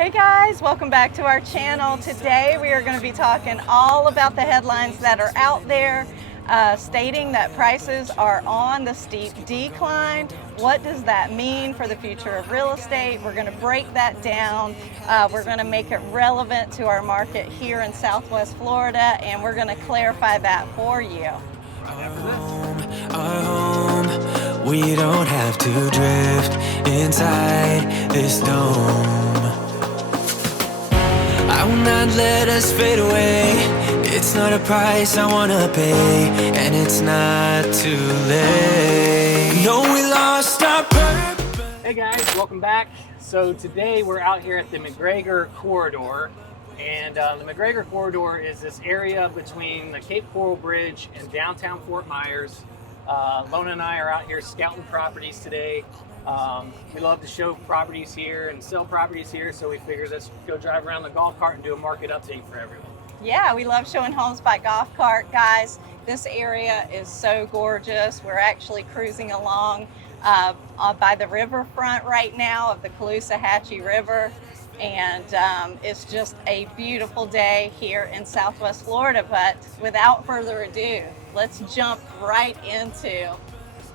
Hey guys, welcome back to our channel. Today we are going to be talking all about the headlines that are out there stating that prices are on the steep decline. What does that mean for the future of real estate? We're going to break that down. We're going to make it relevant to our market here in Southwest Florida, and we're going to clarify that for you. Our home, we don't have to drift inside this dome. I will not let us fade away. It's not a price I wanna pay, and it's not too late. No, we lost our purpose. Hey guys, welcome back. So today we're out here at the McGregor Corridor, and the McGregor Corridor is this area between the Cape Coral Bridge and downtown Fort Myers. Lona and I are out here scouting properties today. We love to show properties here and sell properties here, so we figured let's go drive around the golf cart and do a market update for everyone. Yeah, we love showing homes by golf cart, guys. This area is so gorgeous. We're actually cruising along by the riverfront right now of the Caloosahatchee River, and it's just a beautiful day here in Southwest Florida. But without further ado, let's jump right into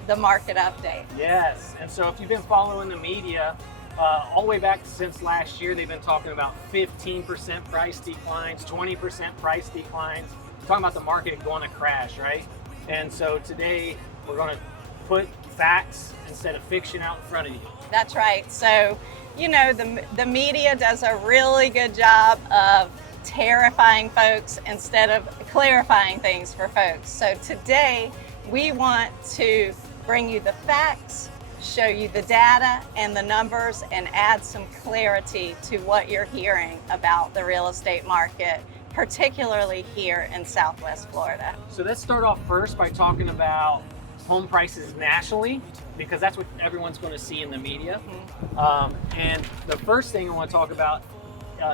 the market update. Yes, and so if you've been following the media, all the way back since last year, they've been talking about 15% price declines, 20% price declines, talking about the market going to crash, right? And so today we're going to put facts instead of fiction out in front of you. That's right. So, you know, the media does a really good job of terrifying folks instead of clarifying things for folks. So today we want to bring you the facts, show you the data and the numbers, and add some clarity to what you're hearing about the real estate market, particularly here in Southwest Florida. So let's start off first by talking about home prices nationally, because that's what everyone's going to see in the media. And the first thing I want to talk about,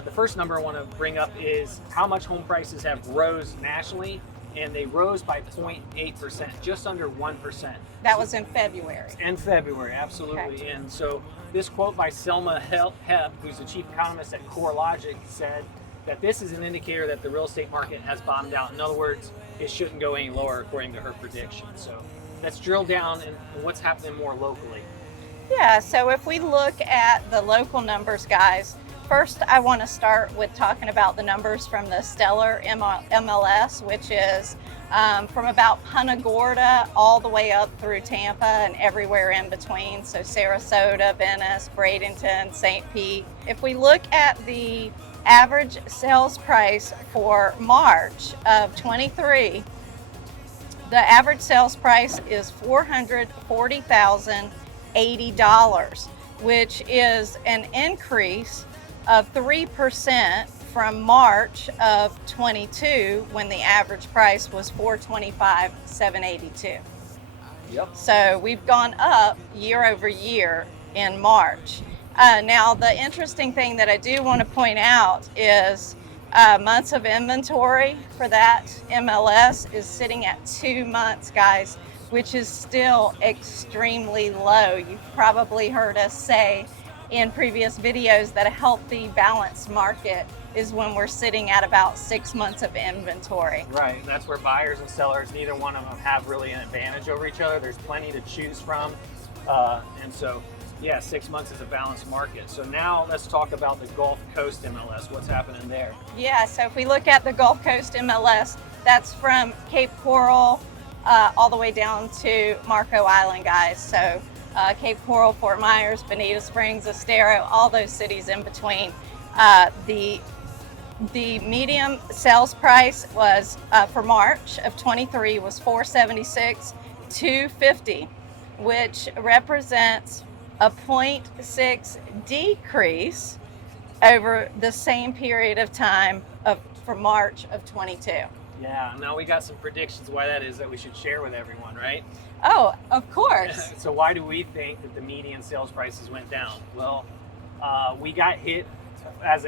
the first number I want to bring up is how much home prices have rose nationally, and they rose by 0.8%, just under 1%. That was in February. In February, absolutely. Okay. And so this quote by Selma Hep, who's the chief economist at CoreLogic, said that this is an indicator that the real estate market has bottomed out. In other words, it shouldn't go any lower according to her prediction. So let's drill down in what's happening more locally. Yeah, so if we look at the local numbers, guys, first I want to start with talking about the numbers from the Stellar MLS, which is from about Punta Gorda all the way up through Tampa and everywhere in between. So Sarasota, Venice, Bradenton, St. Pete. If we look at the average sales price for March of 23, the average sales price is $440,080, which is an increase of 3% from March of 22, when the average price was $425,782. Yep. So we've gone up year over year in March. Now, the interesting thing that I do want to point out is months of inventory for that MLS is sitting at 2 months, guys, which is still extremely low. You've probably heard us say in previous videos that a healthy, balanced market is when we're sitting at about 6 months of inventory. Right, and that's where buyers and sellers, neither one of them have really an advantage over each other. There's plenty to choose from. And so, yeah, 6 months is a balanced market. So now let's talk about the Gulf Coast MLS. What's happening there? Yeah, so if we look at the Gulf Coast MLS, that's from Cape Coral all the way down to Marco Island, guys. So Cape Coral, Fort Myers, Bonita Springs, Estero, all those cities in between. The medium sales price was for March of 23 was $476,250, which represents a 0.6 decrease over the same period of time for March of 22. Yeah, now we got some predictions why that is that we should share with everyone, right? Oh, of course. So why do we think that the median sales prices went down? Well, we got hit, as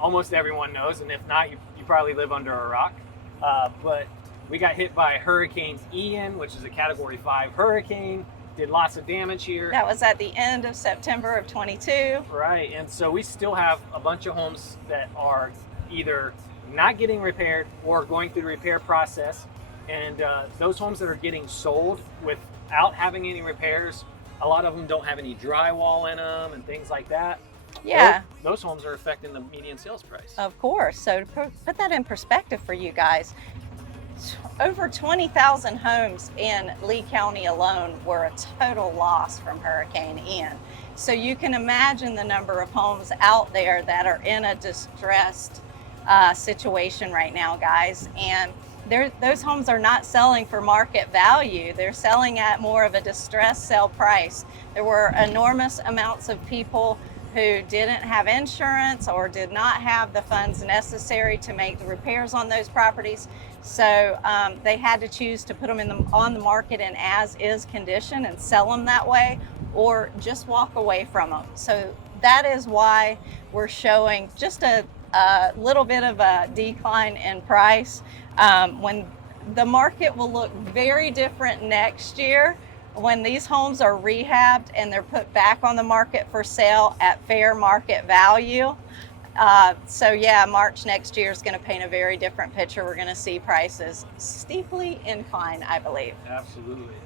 almost everyone knows, and if not, you probably live under a rock. But we got hit by Hurricane Ian, which is a Category 5 hurricane. did lots of damage here. That was at the end of September of 22. Right, and so we still have a bunch of homes that are either not getting repaired or going through the repair process. And those homes that are getting sold without having any repairs, a lot of them don't have any drywall in them and things like that. Yeah. Those homes are affecting the median sales price. Of course. So to put that in perspective for you guys, over 20,000 homes in Lee County alone were a total loss from Hurricane Ian. So you can imagine the number of homes out there that are in a distressed situation right now, guys. And those homes are not selling for market value. They're selling at more of a distressed sale price. There were enormous amounts of people who didn't have insurance or did not have the funds necessary to make the repairs on those properties. So they had to choose to put them on the market in as-is condition and sell them that way, or just walk away from them. So that is why we're showing just a little bit of a decline in price. When the market will look very different next year when these homes are rehabbed and they're put back on the market for sale at fair market value. So yeah, March next year is going to paint a very different picture. We're going to see prices steeply incline, I believe. Absolutely.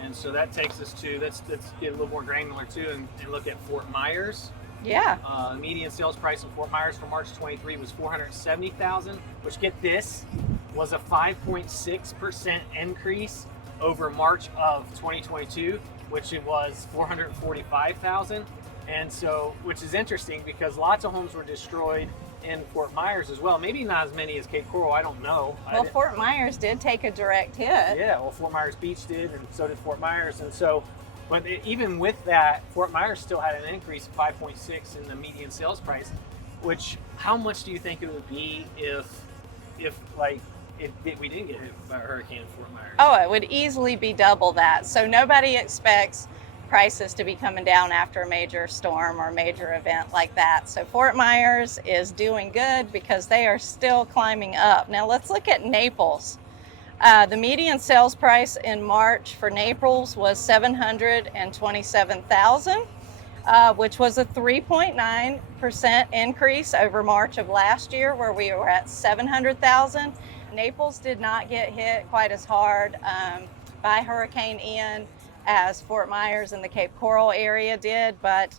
And so that takes us to, let's get a little more granular too and look at Fort Myers. Yeah. Median sales price in Fort Myers for March 23 was $470,000, which, get this, was a 5.6% increase over March of 2022, which it was $445,000. And so, which is interesting because lots of homes were destroyed in Fort Myers as well. Maybe not as many as Cape Coral, I don't know. Well, Fort Myers did take a direct hit. Yeah, well, Fort Myers Beach did, and so did Fort Myers. And so, but even with that, Fort Myers still had an increase of 5.6 in the median sales price, which, how much do you think it would be if we didn't get hit by a hurricane in Fort Myers? Oh, it would easily be double that. So nobody expects prices to be coming down after a major storm or major event like that. So Fort Myers is doing good because they are still climbing up. Now let's look at Naples. The median sales price in March for Naples was $727,000, which was a 3.9% increase over March of last year, where we were at $700,000. Naples did not get hit quite as hard by Hurricane Ian as Fort Myers and the Cape Coral area did, but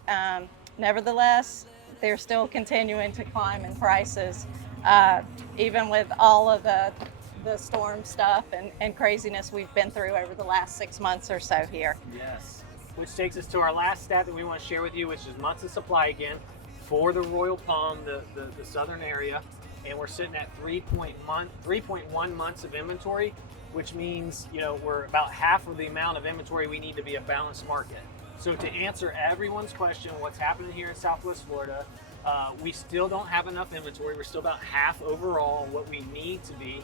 nevertheless, they're still continuing to climb in prices, even with all of the storm stuff and craziness we've been through over the last 6 months or so here. Yes, which takes us to our last stat that we want to share with you, which is months of supply again for the Royal Palm, the southern area. And we're sitting at 3.1 months of inventory, which means, we're about half of the amount of inventory we need to be a balanced market. So to answer everyone's question, what's happening here in Southwest Florida, we still don't have enough inventory. We're still about half overall on what we need to be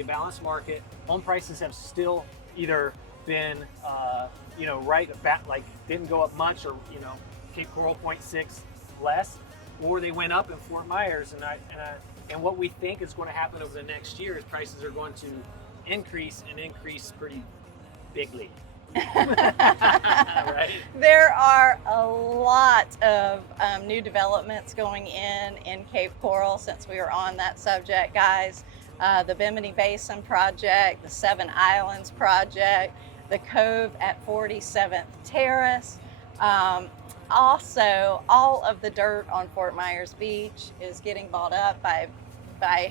a balanced market. Home prices have still either been, right about, like, didn't go up much, or, Cape Coral 0.6 less, or they went up in Fort Myers. And what we think is going to happen over the next year is prices are going to increase pretty bigly. Right? There are a lot of new developments going in Cape Coral since we were on that subject, guys. The Bimini Basin project, the Seven Islands project, the Cove at 47th Terrace. Also, all of the dirt on Fort Myers Beach is getting bought up by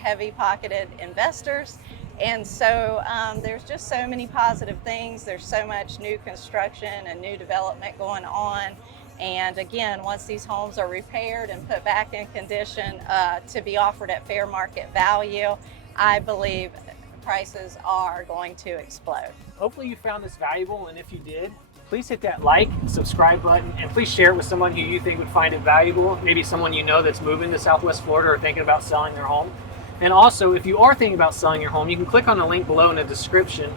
heavy-pocketed investors. And so there's just so many positive things. There's so much new construction and new development going on. And again, once these homes are repaired and put back in condition to be offered at fair market value, I believe prices are going to explode. Hopefully you found this valuable, and if you did, please hit that like, subscribe button, and please share it with someone who you think would find it valuable. Maybe someone that's moving to Southwest Florida or thinking about selling their home. And also, if you are thinking about selling your home, you can click on the link below in the description,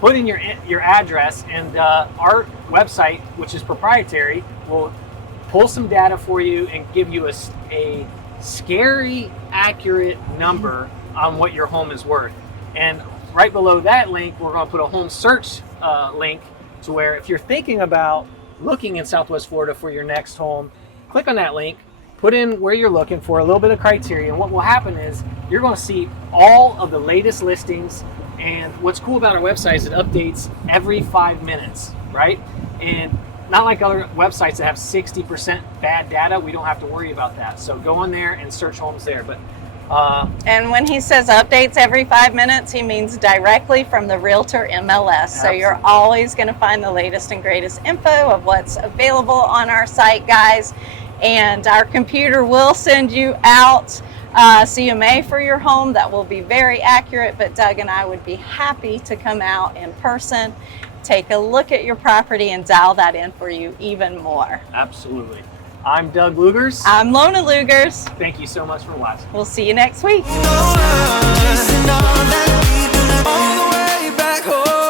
put in your address, and our website, which is proprietary, will pull some data for you and give you a scary, accurate number on what your home is worth. And right below that link, we're going to put a home search link, to where if you're thinking about looking in Southwest Florida for your next home, click on that link, put in where you're looking for, a little bit of criteria, and what will happen is you're going to see all of the latest listings. And what's cool about our website is it updates every 5 minutes, right? And not like other websites that have 60% bad data, we don't have to worry about that. So go on there and search homes there. But and when he says updates every 5 minutes, he means directly from the Realtor MLS. So you're always going to find the latest and greatest info of what's available on our site, guys. And our computer will send you out CMA for your home. That will be very accurate, but Doug and I would be happy to come out in person, take a look at your property, and dial that in for you even more. Absolutely. I'm Doug Lugers. I'm Lona Lugers. Thank you so much for watching. We'll see you next week. Chasing all that all the way back home.